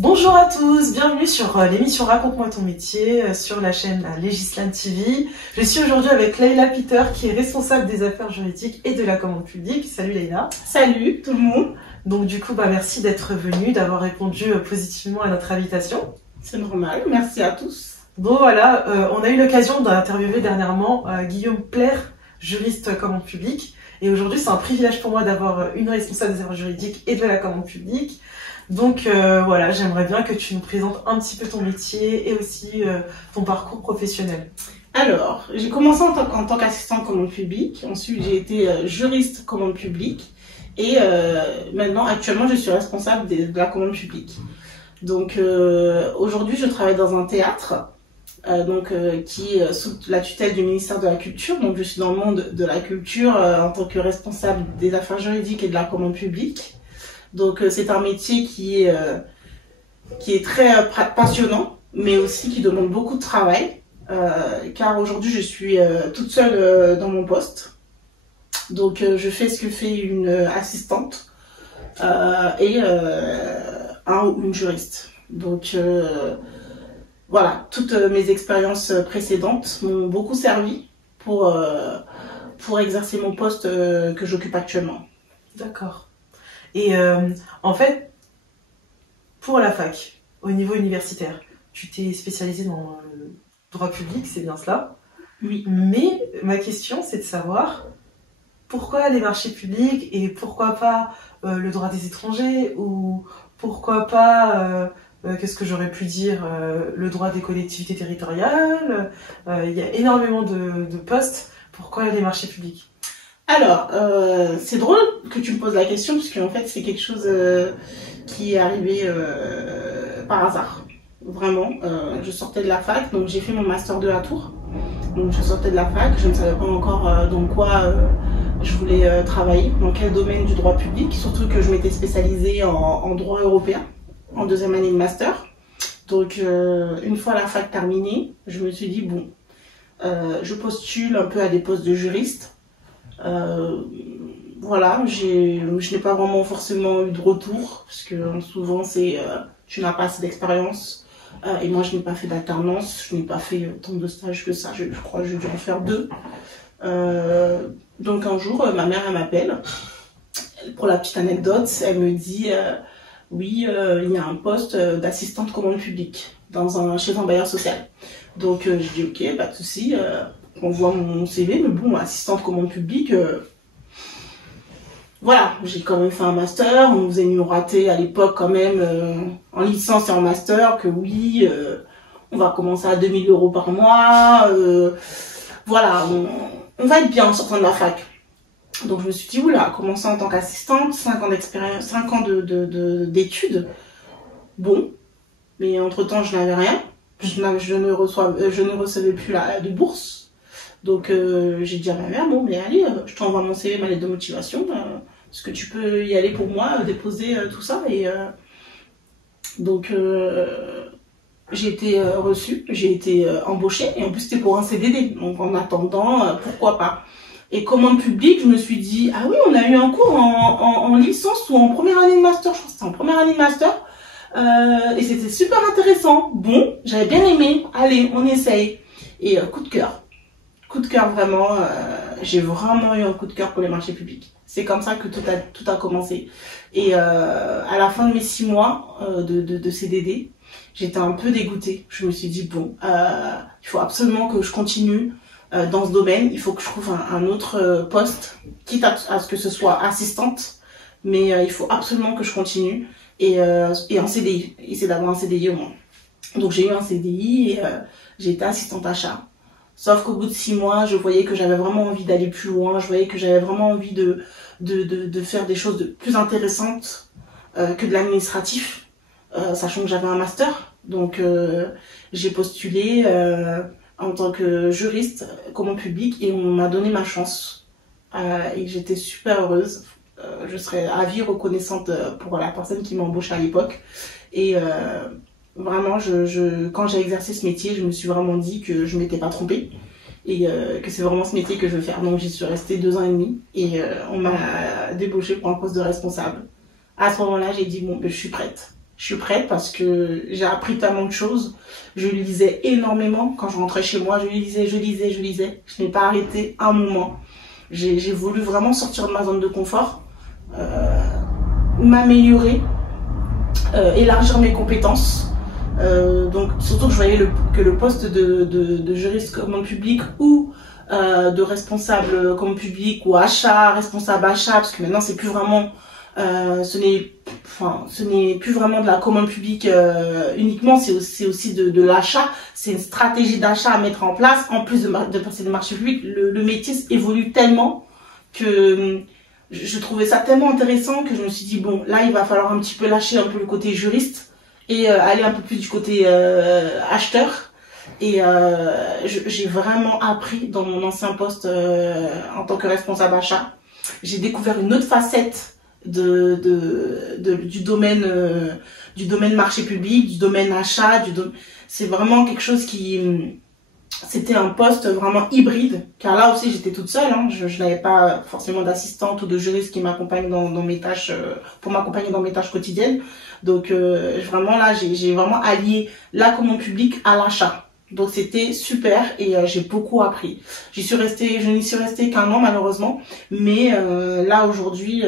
Bonjour à tous, bienvenue sur l'émission Raconte-moi ton métier sur la chaîne Législane TV. Je suis aujourd'hui avec Leïla Peter qui est responsable des affaires juridiques et de la commande publique. Salut Leïla. Salut tout le monde. Donc du coup, merci d'être venue, d'avoir répondu positivement à notre invitation. C'est normal, merci à tous. Bon voilà, on a eu l'occasion d'interviewer dernièrement Guillaume Plaire, juriste commande publique. Et aujourd'hui, c'est un privilège pour moi d'avoir une responsable des affaires juridiques et de la commande publique. Donc voilà, j'aimerais bien que tu nous présentes un petit peu ton métier et aussi ton parcours professionnel. Alors, j'ai commencé en tant qu'assistante commande publique. Ensuite, j'ai été juriste commande publique. Et maintenant, actuellement, je suis responsable de la commande publique. Donc aujourd'hui, je travaille dans un théâtre qui est sous la tutelle du ministère de la Culture. Donc je suis dans le monde de la culture en tant que responsable des affaires juridiques et de la commande publique. Donc c'est un métier qui est très passionnant, mais aussi qui demande beaucoup de travail, car aujourd'hui je suis toute seule dans mon poste. Donc je fais ce que fait une assistante et un ou une juriste. Donc voilà, toutes mes expériences précédentes m'ont beaucoup servi pour exercer mon poste que j'occupe actuellement. D'accord. Et en fait, pour la fac, au niveau universitaire, tu t'es spécialisée dans le droit public, c'est bien cela? Oui. Mais ma question, c'est de savoir pourquoi les marchés publics et pourquoi pas le droit des étrangers ou pourquoi pas, qu'est-ce que j'aurais pu dire, le droit des collectivités territoriales. Il y a énormément de postes. Pourquoi les marchés publics? Alors, c'est drôle que tu me poses la question, parce qu'en fait, c'est quelque chose qui est arrivé par hasard. Vraiment, je sortais de la fac, donc j'ai fait mon Master 2 à Tours. Donc je sortais de la fac, je ne savais pas encore dans quoi je voulais travailler, dans quel domaine du droit public, surtout que je m'étais spécialisée en droit européen, en deuxième année de Master. Donc une fois la fac terminée, je me suis dit, bon, je postule un peu à des postes de juriste. Voilà, je n'ai pas vraiment forcément eu de retour, parce que souvent c'est tu n'as pas assez d'expérience, et moi je n'ai pas fait d'alternance, je n'ai pas fait tant de stages que ça, je crois que j'ai dû en faire 2. Donc un jour, ma mère elle m'appelle, pour la petite anecdote, elle me dit oui, il y a un poste d'assistante commande publique chez un bailleur social. Donc je dis ok, pas de souci. On voit mon CV, mais bon, assistante commande publique, voilà, j'ai quand même fait un master, on nous a raté à l'époque quand même, en licence et en master, que oui, on va commencer à 2000 € par mois, voilà, on va être bien en sortant de la fac. Donc je me suis dit, oula, commencer en tant qu'assistante, 5 ans d'expérience, 5 ans d'études, bon, mais entre-temps je n'avais rien, je ne recevais plus de bourse. Donc j'ai dit à ma mère, bon mais allez, je t'envoie mon CV, ma lettre de motivation, est-ce que tu peux y aller pour moi, déposer tout ça? Et donc j'ai été reçue, j'ai été embauchée, et en plus c'était pour un CDD, donc en attendant, pourquoi pas. Et commande publique, je me suis dit, ah oui, on a eu un cours en licence ou en première année de master, je crois que c'était en première année de master, et c'était super intéressant. Bon, j'avais bien aimé, allez, on essaye. Et coup de cœur. Coup de cœur vraiment, j'ai vraiment eu un coup de cœur pour les marchés publics. C'est comme ça que tout a commencé. Et à la fin de mes 6 mois de CDD, j'étais un peu dégoûtée. Je me suis dit, bon, il faut absolument que je continue dans ce domaine. Il faut que je trouve un autre poste, quitte à ce que ce soit assistante. Mais il faut absolument que je continue. Et en CDI, essayer d'avoir un CDI au moins. Donc j'ai eu un CDI et j'ai été assistante achat. Sauf qu'au bout de 6 mois, je voyais que j'avais vraiment envie d'aller plus loin. Je voyais que j'avais vraiment envie de faire des choses plus intéressantes que de l'administratif, sachant que j'avais un master. Donc j'ai postulé en tant que juriste commande publique et on m'a donné ma chance. Et j'étais super heureuse. Je serais à vie reconnaissante pour la personne qui m'a embauchée à l'époque. Et vraiment, quand j'ai exercé ce métier, je me suis vraiment dit que je m'étais pas trompée et que c'est vraiment ce métier que je veux faire. Donc j'y suis restée 2 ans et demi et on m'a débauchée pour un poste de responsable. À ce moment-là, j'ai dit bon, ben, je suis prête. Je suis prête parce que j'ai appris tellement de choses. Je lisais énormément. Quand je rentrais chez moi, je lisais. Je n'ai pas arrêté un moment. J'ai voulu vraiment sortir de ma zone de confort, m'améliorer, élargir mes compétences. Donc surtout que je voyais que le poste de juriste commande publique ou de responsable commande publique ou achat, responsable achat, parce que maintenant c'est plus vraiment ce n'est plus vraiment de la commande publique uniquement, c'est aussi de l'achat, c'est une stratégie d'achat à mettre en place, en plus de passer des marchés publics. Le métier évolue tellement que je trouvais ça tellement intéressant que je me suis dit, bon, là il va falloir un petit peu lâcher un peu le côté juriste et aller un peu plus du côté acheteur. Et j'ai vraiment appris dans mon ancien poste en tant que responsable achat. J'ai découvert une autre facette du domaine marché public, du domaine achat, c'est vraiment quelque chose c'était un poste vraiment hybride, car là aussi j'étais toute seule, hein. Je n'avais pas forcément d'assistante ou de juriste qui m'accompagne dans mes tâches, pour m'accompagner dans mes tâches quotidiennes. Donc vraiment là j'ai vraiment allié la commande publique à l'achat. Donc c'était super et j'ai beaucoup appris. Je n'y suis restée qu'un an malheureusement, mais là aujourd'hui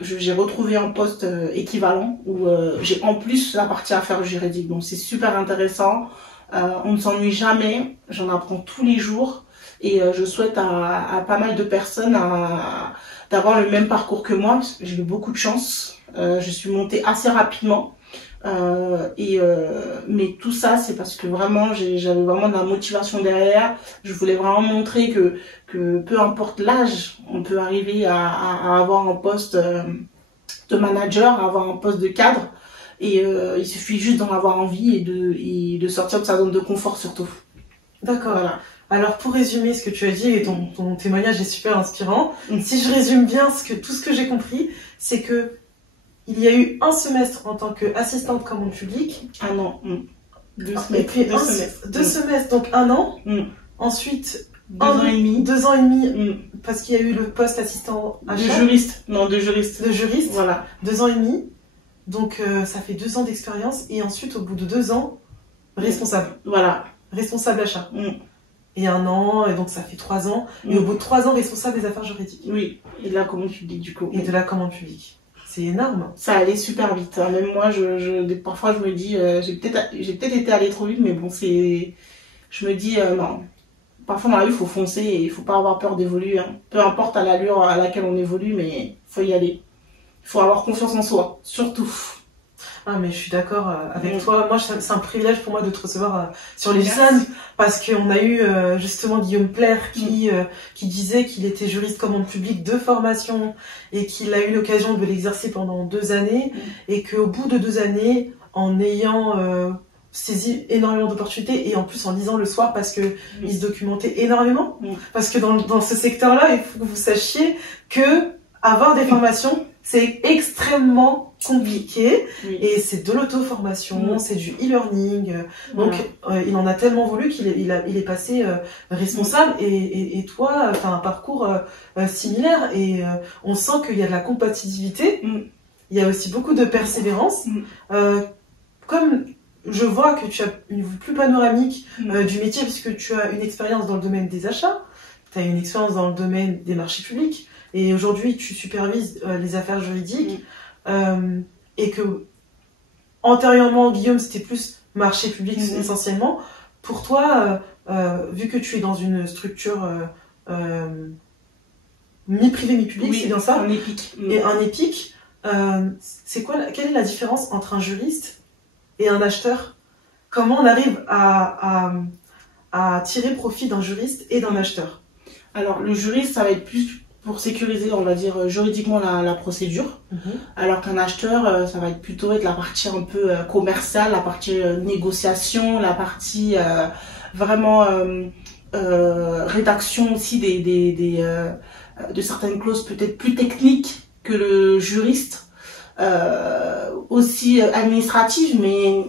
j'ai retrouvé un poste équivalent où j'ai en plus la partie affaires juridiques. Donc c'est super intéressant. On ne s'ennuie jamais. J'en apprends tous les jours et je souhaite à pas mal de personnes d'avoir le même parcours que moi. J'ai eu beaucoup de chance. Je suis montée assez rapidement. Mais tout ça c'est parce que vraiment j'avais vraiment de la motivation derrière. Je voulais vraiment montrer que peu importe l'âge, on peut arriver à avoir un poste de manager, à avoir un poste de cadre, et il suffit juste d'en avoir envie et de sortir de sa zone de confort surtout. D'accord. Voilà. Alors pour résumer ce que tu as dit, et ton témoignage est super inspirant, si je résume bien tout ce que j'ai compris, c'est que il y a eu un semestre en tant qu'assistante commande publique. Un an. 2 semestres. Et puis deux semestres, donc un an. Ensuite, 2 ans et demi. 2 ans et demi, parce qu'il y a eu le poste assistant achat. De juriste. Non, de juriste. De juriste. Voilà. 2 ans et demi. Donc ça fait 2 ans d'expérience. Et ensuite, au bout de 2 ans, responsable. Voilà. Responsable achat. Et 1 an, et donc ça fait 3 ans. Et au bout de 3 ans, responsable des affaires juridiques. Oui. Et de la commande publique du coup. Et de la commande publique. C'est énorme. Ça allait super vite. Même moi, parfois, je me dis, j'ai peut-être été allée trop vite, mais bon, je me dis, non. Parfois, dans la vie, il faut foncer et il faut pas avoir peur d'évoluer. Hein. Peu importe à l'allure à laquelle on évolue, mais faut y aller. Il faut avoir confiance en soi, surtout. Ah, mais je suis d'accord avec toi. Moi, c'est un privilège pour moi de te recevoir sur les scènes, parce qu'on a eu justement Guillaume Plaire qui disait qu'il était juriste commande publique de formation et qu'il a eu l'occasion de l'exercer pendant 2 années et qu'au bout de 2 années, en ayant saisi énormément d'opportunités et en plus en lisant le soir parce que il se documentait énormément, parce que dans ce secteur-là, il faut que vous sachiez que avoir des formations, c'est extrêmement compliqué et c'est de l'auto-formation, c'est du e-learning. Donc il en a tellement voulu qu'il est passé responsable et toi, tu as un parcours similaire et on sent qu'il y a de la compatibilité. Il y a aussi beaucoup de persévérance. Comme je vois que tu as une vue plus panoramique du métier puisque tu as une expérience dans le domaine des achats, tu as une expérience dans le domaine des marchés publics. Et aujourd'hui, tu supervises les affaires juridiques et que antérieurement, Guillaume, c'était plus marché public essentiellement. Pour toi, vu que tu es dans une structure mi-privé, mi-public, c'est bien ça? Un EPIC. Et un EPIC, quelle est la différence entre un juriste et un acheteur? Comment on arrive à tirer profit d'un juriste et d'un acheteur? Alors, le juriste, ça va être plus pour sécuriser, on va dire, juridiquement la procédure, alors qu'un acheteur, ça va être plutôt la partie un peu commerciale, la partie négociation, la partie vraiment rédaction aussi de certaines clauses peut-être plus techniques que le juriste, aussi administrative, mais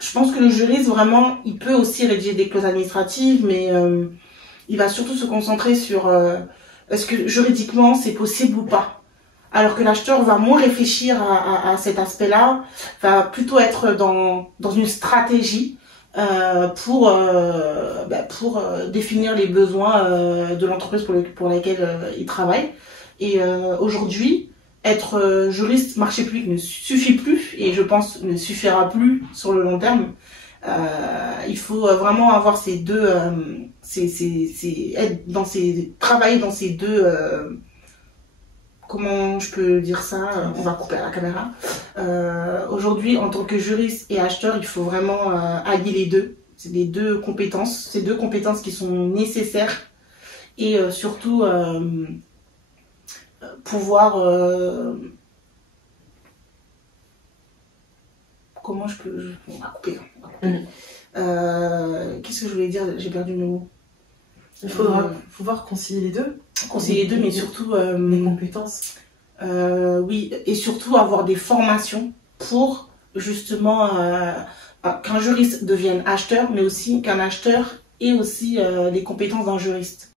je pense que le juriste, vraiment, il peut aussi rédiger des clauses administratives, mais il va surtout se concentrer sur est-ce que juridiquement c'est possible ou pas. alors que l'acheteur va moins réfléchir à cet aspect-là, va plutôt être dans une stratégie pour définir les besoins de l'entreprise pour laquelle il travaille. Et aujourd'hui, être juriste marché public ne suffit plus, et je pense ne suffira plus sur le long terme. Il faut vraiment avoir ces deux, travailler dans ces deux. Comment je peux dire ça? On va couper à la caméra. Aujourd'hui, en tant que juriste et acheteur, il faut vraiment allier les deux. C'est les deux compétences. Ces deux compétences qui sont nécessaires, et surtout pouvoir comment je peux... On va couper. Qu'est-ce que je voulais dire? J'ai perdu mes mots. Il faudra pouvoir concilier les deux. Concilier les deux, mais surtout... les compétences. Oui, et surtout avoir des formations pour justement qu'un juriste devienne acheteur, mais aussi qu'un acheteur ait aussi les compétences d'un juriste.